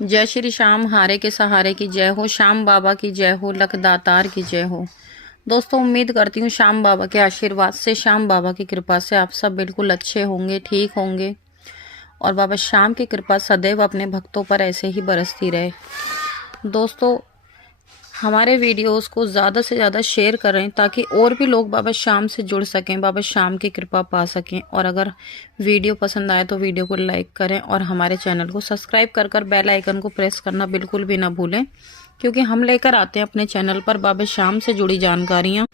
जय श्री श्याम, हारे के सहारे की जय हो। श्याम बाबा की जय हो, लख दातार की जय हो। दोस्तों, उम्मीद करती हूँ श्याम बाबा के आशीर्वाद से, श्याम बाबा की कृपा से आप सब बिल्कुल अच्छे होंगे, ठीक होंगे और बाबा श्याम की कृपा सदैव अपने भक्तों पर ऐसे ही बरसती रहे। दोस्तों, हमारे वीडियोस को ज़्यादा से ज़्यादा शेयर करें ताकि और भी लोग बाबा श्याम से जुड़ सकें, बाबा श्याम की कृपा पा सकें। और अगर वीडियो पसंद आए तो वीडियो को लाइक करें और हमारे चैनल को सब्सक्राइब कर बेल आइकन को प्रेस करना बिल्कुल भी ना भूलें, क्योंकि हम लेकर आते हैं अपने चैनल पर बाबा श्याम से जुड़ी जानकारियाँ,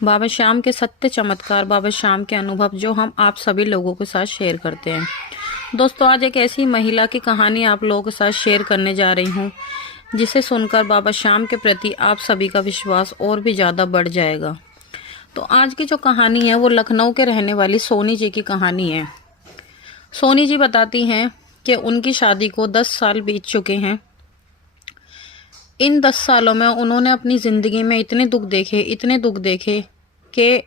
बाबा श्याम के सत्य चमत्कार, बाबा श्याम के अनुभव जो हम आप सभी लोगों के साथ शेयर करते हैं। दोस्तों, आज एक ऐसी महिला की कहानी आप लोगों के साथ शेयर करने जा रही हूँ जिसे सुनकर बाबा श्याम के प्रति आप सभी का विश्वास और भी ज़्यादा बढ़ जाएगा। तो आज की जो कहानी है वो लखनऊ के रहने वाली सोनी जी की कहानी है। सोनी जी बताती हैं कि उनकी शादी को 10 साल बीत चुके हैं। इन 10 सालों में उन्होंने अपनी ज़िंदगी में इतने दुख देखे कि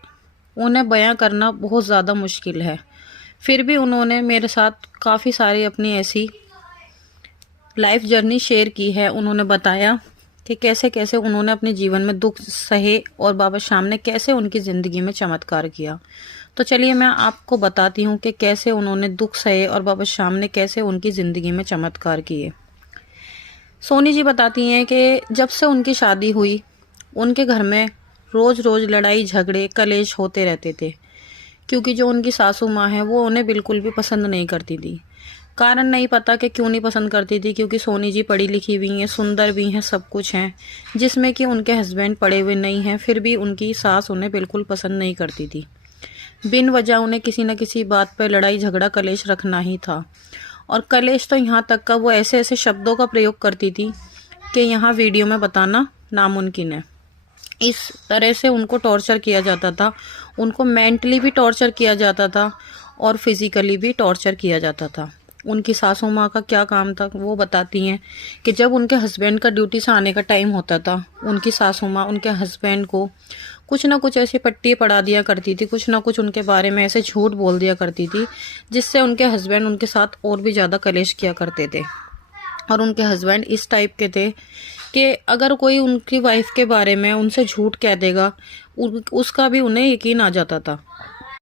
उन्हें बयां करना बहुत ज़्यादा मुश्किल है। फिर भी उन्होंने मेरे साथ काफ़ी सारी अपनी ऐसी लाइफ जर्नी शेयर की है। उन्होंने बताया कि कैसे कैसे उन्होंने अपने जीवन में दुख सहे और बाबा श्याम ने कैसे उनकी ज़िंदगी में चमत्कार किया। तो चलिए मैं आपको बताती हूँ कि कैसे उन्होंने दुख सहे और बाबा श्याम ने कैसे उनकी ज़िंदगी में चमत्कार किए। सोनी जी बताती हैं कि जब से उनकी शादी हुई उनके घर में रोज़ रोज़ लड़ाई झगड़े कलेश होते रहते थे, क्योंकि जो उनकी सासू माँ है वो उन्हें बिल्कुल भी पसंद नहीं करती थी। कारण नहीं पता कि क्यों नहीं पसंद करती थी, क्योंकि सोनी जी पढ़ी लिखी हुई हैं, सुंदर भी हैं, सब कुछ हैं, जिसमें कि उनके हस्बैंड पढ़े हुए नहीं हैं। फिर भी उनकी सास उन्हें बिल्कुल पसंद नहीं करती थी। बिन वजह उन्हें किसी न किसी बात पर लड़ाई झगड़ा कलेश रखना ही था। और कलेश तो यहाँ तक का वो ऐसे ऐसे शब्दों का प्रयोग करती थी कि यहाँ वीडियो में बताना नामुमकिन है। इस तरह से उनको टॉर्चर किया जाता था, उनको मेंटली भी टॉर्चर किया जाता था और फिजिकली भी टॉर्चर किया जाता था। उनकी सासू माँ का क्या काम था वो बताती हैं कि जब उनके हस्बैंड का ड्यूटी से आने का टाइम होता था, उनकी सासू माँ उनके हस्बैंड को कुछ ना कुछ ऐसी पट्टी पढ़ा दिया करती थी, कुछ ना कुछ उनके बारे में ऐसे झूठ बोल दिया करती थी, जिससे उनके हस्बैंड उनके साथ और भी ज़्यादा कलेश किया करते थे। और उनके हस्बैंड इस टाइप के थे कि अगर कोई उनकी वाइफ के बारे में उनसे झूठ कह देगा उसका भी उन्हें यकीन आ जाता था।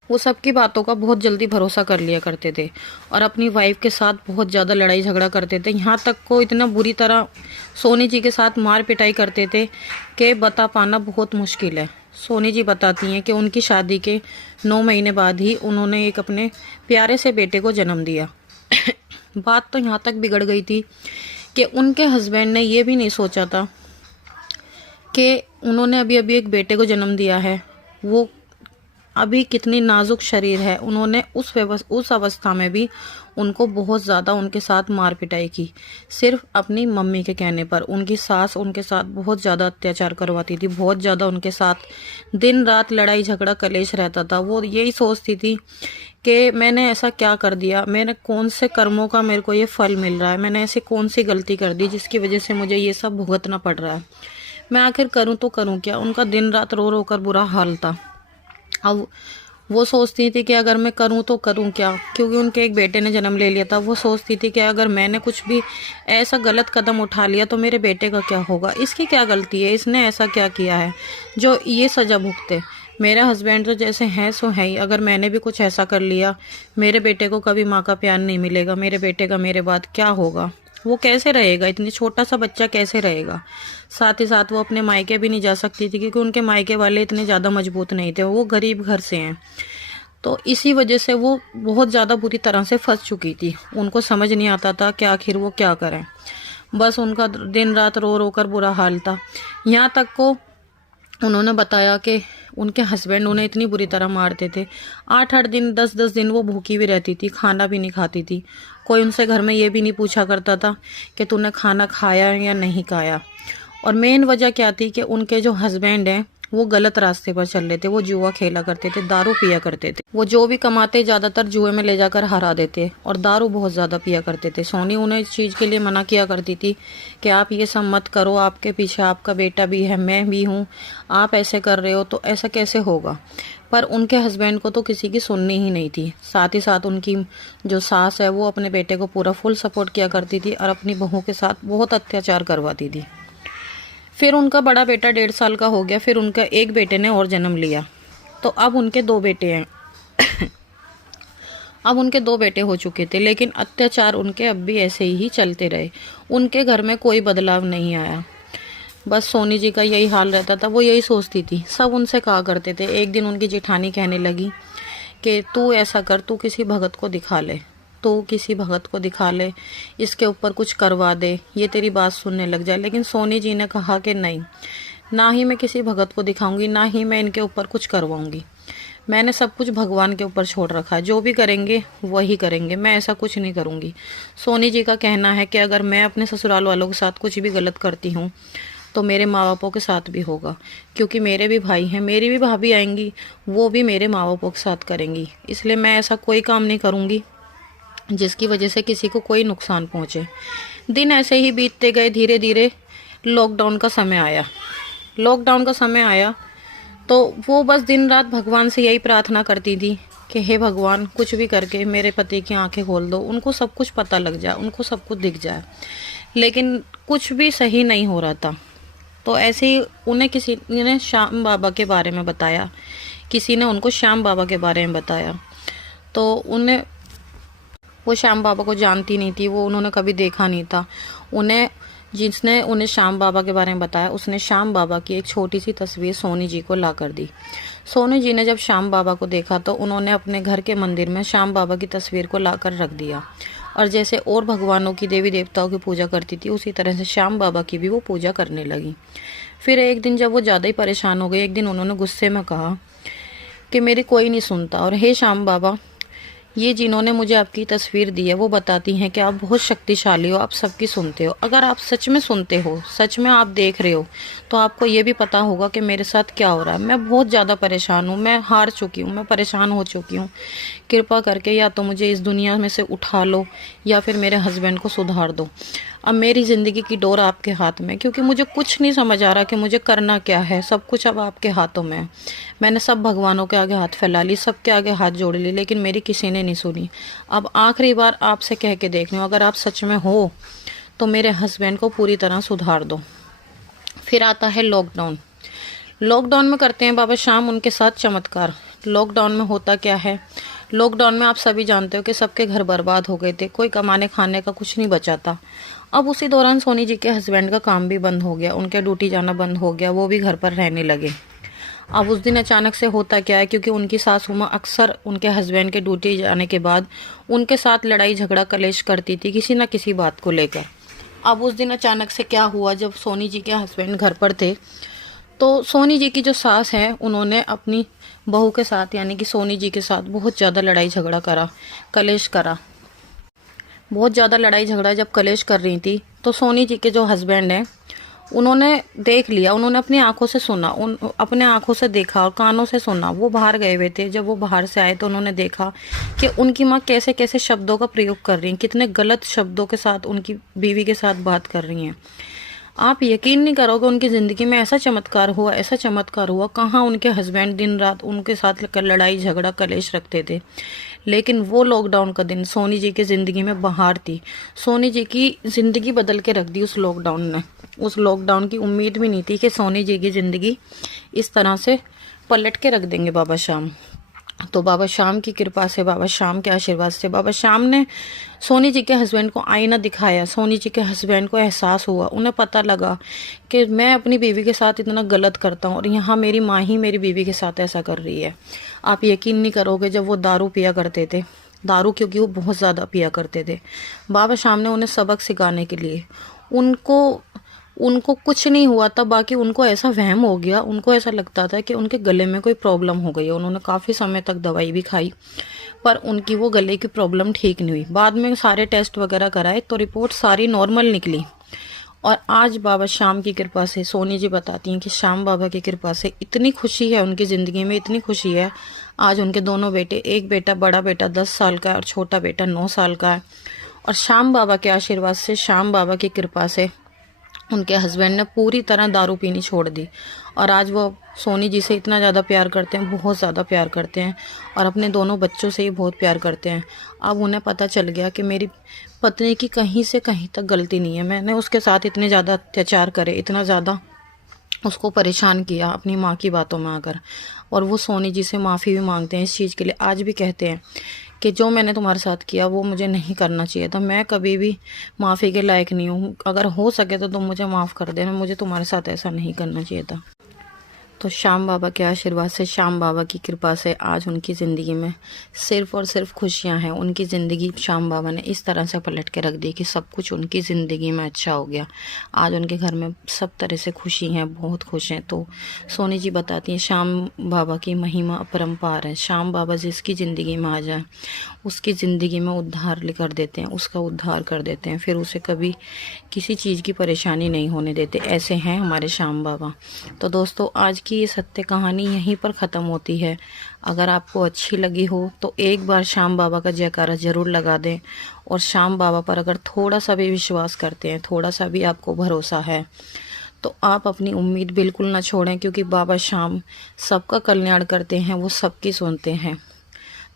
वो सबकी बातों का बहुत जल्दी भरोसा कर लिया करते थे और अपनी वाइफ के साथ बहुत ज़्यादा लड़ाई झगड़ा करते थे। यहाँ तक को इतना बुरी तरह सोनी जी के साथ मार पिटाई करते थे कि बता पाना बहुत मुश्किल है। सोनी जी बताती हैं कि उनकी शादी के 9 महीने बाद ही उन्होंने एक अपने प्यारे से बेटे को जन्म दिया। बात तो यहाँ तक बिगड़ गई थी कि उनके हस्बैंड ने ये भी नहीं सोचा था कि उन्होंने अभी अभी एक बेटे को जन्म दिया है, वो अभी कितनी नाजुक शरीर है। उन्होंने उस अवस्था में भी उनको बहुत ज़्यादा उनके साथ मार पिटाई की, सिर्फ अपनी मम्मी के कहने पर। उनकी सास उनके साथ बहुत ज़्यादा अत्याचार करवाती थी, बहुत ज़्यादा उनके साथ दिन रात लड़ाई झगड़ा कलेश रहता था। वो यही सोचती थी कि मैंने ऐसा क्या कर दिया, मैंने कौन से कर्मों का मेरे को ये फल मिल रहा है, मैंने ऐसी कौन सी गलती कर दी जिसकी वजह से मुझे ये सब भुगतना पड़ रहा है, मैं आखिर करूँ तो करूँ क्या। उनका दिन रात रो रो कर बुरा हाल था। अब वो सोचती थी कि अगर मैं करूं तो करूं क्या, क्योंकि उनके एक बेटे ने जन्म ले लिया था। वो सोचती थी कि अगर मैंने कुछ भी ऐसा गलत कदम उठा लिया तो मेरे बेटे का क्या होगा, इसकी क्या गलती है, इसने ऐसा क्या किया है जो ये सज़ा भुगते। मेरे हस्बैंड तो जैसे हैं सो है ही, अगर मैंने भी कुछ ऐसा कर लिया मेरे बेटे को कभी माँ का प्यार नहीं मिलेगा, मेरे बेटे का मेरे बाद क्या होगा, वो कैसे रहेगा, इतनी छोटा सा बच्चा कैसे रहेगा। साथ ही साथ वो अपने मायके भी नहीं जा सकती थी, क्योंकि उनके मायके वाले इतने ज़्यादा मजबूत नहीं थे, वो गरीब घर से हैं। तो इसी वजह से वो बहुत ज़्यादा बुरी तरह से फंस चुकी थी। उनको समझ नहीं आता था कि आखिर वो क्या करें, बस उनका दिन रात रो रो कर बुरा हाल था। यहाँ तक को उन्होंने बताया कि उनके हस्बैंड उन्हें इतनी बुरी तरह मारते थे। 8-8 दिन 10-10 दिन वो भूखी भी रहती थी, खाना भी नहीं खाती थी। कोई उनसे घर में ये भी नहीं पूछा करता था कि तूने खाना खाया या नहीं खाया। और मेन वजह क्या थी कि उनके जो हस्बैंड हैं वो गलत रास्ते पर चल रहे थे, वो जुआ खेला करते थे, दारू पिया करते थे। वो जो भी कमाते ज़्यादातर जुए में ले जाकर हरा देते और दारू बहुत ज़्यादा पिया करते थे। सोनी उन्हें इस चीज़ के लिए मना किया करती थी कि आप ये सब मत करो, आपके पीछे आपका बेटा भी है, मैं भी हूँ, आप ऐसे कर रहे हो तो ऐसा कैसे होगा। पर उनके हस्बैंड को तो किसी की सुननी ही नहीं थी। साथ ही साथ उनकी जो सास है वो अपने बेटे को पूरा फुल सपोर्ट किया करती थी और अपनी बहू के साथ बहुत अत्याचार करवाती थी। फिर उनका बड़ा बेटा 1.5 साल का हो गया, फिर उनका एक बेटे ने और जन्म लिया, तो अब उनके 2 बेटे हैं। अब उनके 2 बेटे हो चुके थे, लेकिन अत्याचार उनके अब भी ऐसे ही चलते रहे। उनके घर में कोई बदलाव नहीं आया। बस सोनी जी का यही हाल रहता था। वो यही सोचती थी, सब उनसे कहा करते थे। एक दिन उनकी जेठानी कहने लगी कि तू ऐसा कर, तू किसी भगत को दिखा ले, तू किसी भगत को दिखा ले, इसके ऊपर कुछ करवा दे, ये तेरी बात सुनने लग जाए। लेकिन सोनी जी ने कहा कि नहीं, ना ही मैं किसी भगत को दिखाऊंगी, ना ही मैं इनके ऊपर कुछ करवाऊंगी। मैंने सब कुछ भगवान के ऊपर छोड़ रखा है, जो भी करेंगे वही करेंगे, मैं ऐसा कुछ नहीं करूंगी। सोनी जी का कहना है कि अगर मैं अपने ससुराल वालों के साथ कुछ भी गलत करती हूँ तो मेरे माँ बापों के साथ भी होगा, क्योंकि मेरे भी भाई हैं, मेरी भी भाभी आएंगी, वो भी मेरे माँ बापों के साथ करेंगी। इसलिए मैं ऐसा कोई काम नहीं करूँगी जिसकी वजह से किसी को कोई नुकसान पहुँचे। दिन ऐसे ही बीतते गए। धीरे धीरे लॉकडाउन का समय आया। लॉकडाउन का समय आया तो वो बस दिन रात भगवान से यही प्रार्थना करती थी कि हे भगवान, कुछ भी करके मेरे पति की आंखें खोल दो, उनको सब कुछ पता लग जाए, उनको सब कुछ दिख जाए। लेकिन कुछ भी सही नहीं हो रहा था। तो ऐसे ही उन्हें किसी ने श्याम बाबा के बारे में बताया, किसी ने उनको श्याम बाबा के बारे में बताया। तो उन्हें, वो श्याम बाबा को जानती नहीं थी, वो उन्होंने कभी देखा नहीं था। जिसने उन्हें श्याम बाबा के बारे में बताया, उसने श्याम बाबा की एक छोटी सी तस्वीर सोनी जी को ला कर दी। सोनी जी ने जब श्याम बाबा को देखा तो उन्होंने अपने घर के मंदिर में श्याम बाबा की तस्वीर को ला कर रख दिया, और जैसे और भगवानों की, देवी देवताओं की पूजा करती थी, उसी तरह से श्याम बाबा की भी वो पूजा करने लगी। फिर एक दिन जब वो ज़्यादा ही परेशान हो गए, एक दिन उन्होंने गुस्से में कहा कि मेरी कोई नहीं सुनता, और हे श्याम बाबा, ये जिन्होंने मुझे आपकी तस्वीर दी है वो बताती हैं कि आप बहुत शक्तिशाली हो, आप सबकी सुनते हो। अगर आप सच में सुनते हो, सच में आप देख रहे हो, तो आपको ये भी पता होगा कि मेरे साथ क्या हो रहा है। मैं बहुत ज़्यादा परेशान हूँ, मैं हार चुकी हूँ, मैं परेशान हो चुकी हूँ। कृपा करके या तो मुझे इस दुनिया में से उठा लो या फिर मेरे हस्बैंड को सुधार दो। अब मेरी ज़िंदगी की डोर आपके हाथ में, क्योंकि मुझे कुछ नहीं समझ आ रहा कि मुझे करना क्या है। सब कुछ अब आपके हाथों में है। मैंने सब भगवानों के आगे हाथ फैला ली, सबके आगे हाथ जोड़ ली, लेकिन मेरी किसी ने नहीं सुनी। अब आखिरी बार आपसे कह के देख रही हूँ, अगर आप सच में हो तो मेरे हस्बैंड को पूरी तरह सुधार दो। फिर आता है लॉकडाउन। लॉकडाउन में करते हैं बाबा श्याम उनके साथ चमत्कार। लॉकडाउन में होता क्या है, लॉकडाउन में आप सभी जानते हो कि सबके घर बर्बाद हो गए थे, कोई कमाने खाने का कुछ नहीं बचा था। अब उसी दौरान सोनी जी के हस्बैंड का काम भी बंद हो गया, उनके ड्यूटी जाना बंद हो गया, वो भी घर पर रहने लगे। अब उस दिन अचानक से होता क्या है, क्योंकि उनकी सासू माँ अक्सर उनके हस्बैंड के ड्यूटी जाने के बाद उनके साथ लड़ाई झगड़ा कलेश करती थी किसी न किसी बात को लेकर। अब उस दिन अचानक से क्या हुआ, जब सोनी जी के हस्बैंड घर पर थे तो सोनी जी की जो सास है उन्होंने अपनी बहू के साथ, यानी कि सोनी जी के साथ बहुत ज़्यादा लड़ाई झगड़ा करा, कलेश करा। बहुत ज़्यादा लड़ाई झगड़ा जब कलेश कर रही थी तो सोनी जी के जो हस्बैंड हैं उन्होंने देख लिया, उन्होंने अपनी आंखों से सुना, अपने आंखों से देखा और कानों से सुना। वो बाहर गए हुए थे, जब वो बाहर से आए तो उन्होंने देखा कि उनकी माँ कैसे कैसे शब्दों का प्रयोग कर रही हैं, कितने गलत शब्दों के साथ उनकी बीवी के साथ बात कर रही हैं। आप यकीन नहीं करोगे, उनकी ज़िंदगी में ऐसा चमत्कार हुआ, ऐसा चमत्कार हुआ। कहाँ उनके हस्बैंड दिन रात उनके साथ लड़ाई झगड़ा कलेश रखते थे, लेकिन वो लॉकडाउन का दिन सोनी जी की ज़िंदगी में बहार थी। सोनी जी की ज़िंदगी बदल के रख दी उस लॉकडाउन ने। उस लॉकडाउन की उम्मीद भी नहीं थी कि सोनी जी की ज़िंदगी इस तरह से पलट के रख देंगे बाबा श्याम। तो बाबा श्याम की कृपा से, बाबा श्याम के आशीर्वाद से, बाबा श्याम ने सोनी जी के हस्बैंड को आईना दिखाया। सोनी जी के हस्बैंड को एहसास हुआ, उन्हें पता लगा कि मैं अपनी बीवी के साथ इतना गलत करता हूँ और यहाँ मेरी माँ ही मेरी बीवी के साथ ऐसा कर रही है। आप यकीन नहीं करोगे, जब वो दारू पिया करते थे, दारू क्योंकि वो बहुत ज़्यादा पिया करते थे, बाबा श्याम ने उन्हें सबक सिखाने के लिए, उनको कुछ नहीं हुआ था, बाकी उनको ऐसा वहम हो गया, उनको ऐसा लगता था कि उनके गले में कोई प्रॉब्लम हो गई है। उन्होंने काफ़ी समय तक दवाई भी खाई पर उनकी वो गले की प्रॉब्लम ठीक नहीं हुई। बाद में सारे टेस्ट वगैरह कराए तो रिपोर्ट सारी नॉर्मल निकली। और आज बाबा श्याम की कृपा से, सोनी जी बताती हैं कि श्याम बाबा की कृपा से इतनी खुशी है उनकी ज़िंदगी में, इतनी खुशी है। आज उनके दोनों बेटे, एक बेटा, बड़ा बेटा 10 साल का है और छोटा बेटा 9 साल का है। और श्याम बाबा के आशीर्वाद से, श्याम बाबा की कृपा से उनके हस्बैंड ने पूरी तरह दारू पीनी छोड़ दी और आज वो सोनी जी से इतना ज़्यादा प्यार करते हैं, बहुत ज़्यादा प्यार करते हैं और अपने दोनों बच्चों से ही बहुत प्यार करते हैं। अब उन्हें पता चल गया कि मेरी पत्नी की कहीं से कहीं तक गलती नहीं है। मैंने उसके साथ इतने ज़्यादा अत्याचार करे, इतना ज़्यादा उसको परेशान किया अपनी माँ की बातों में आकर, और वो सोनी जी से माफ़ी भी मांगते हैं इस चीज़ के लिए। आज भी कहते हैं कि जो मैंने तुम्हारे साथ किया वो मुझे नहीं करना चाहिए था, मैं कभी भी माफ़ी के लायक नहीं हूँ, अगर हो सके तो तुम मुझे माफ़ कर देना, मुझे तुम्हारे साथ ऐसा नहीं करना चाहिए था। तो श्याम बाबा के आशीर्वाद से, श्याम बाबा की कृपा से आज उनकी ज़िंदगी में सिर्फ़ और सिर्फ खुशियां हैं। उनकी ज़िंदगी श्याम बाबा ने इस तरह से पलट के रख दी कि सब कुछ उनकी ज़िंदगी में अच्छा हो गया। आज उनके घर में सब तरह से खुशी हैं, बहुत खुश हैं। तो सोनी जी बताती हैं श्याम बाबा की महिमा अपरंपार है। श्याम बाबा जिसकी ज़िंदगी में आ जाए उसकी ज़िंदगी में उद्धार कर देते हैं, उसका उद्धार कर देते हैं, फिर उसे कभी किसी चीज़ की परेशानी नहीं होने देते। ऐसे हैं हमारे श्याम बाबा। तो दोस्तों आज की ये सत्य कहानी यहीं पर ख़त्म होती है। अगर आपको अच्छी लगी हो तो एक बार श्याम बाबा का जयकारा ज़रूर लगा दें, और श्याम बाबा पर अगर थोड़ा सा भी विश्वास करते हैं, थोड़ा सा भी आपको भरोसा है, तो आप अपनी उम्मीद बिल्कुल ना छोड़ें, क्योंकि बाबा श्याम सबका कल्याण करते हैं, वो सबकी सुनते हैं।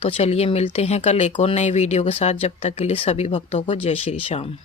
तो चलिए मिलते हैं कल एक और नई वीडियो के साथ। जब तक के लिए सभी भक्तों को जय श्री श्याम।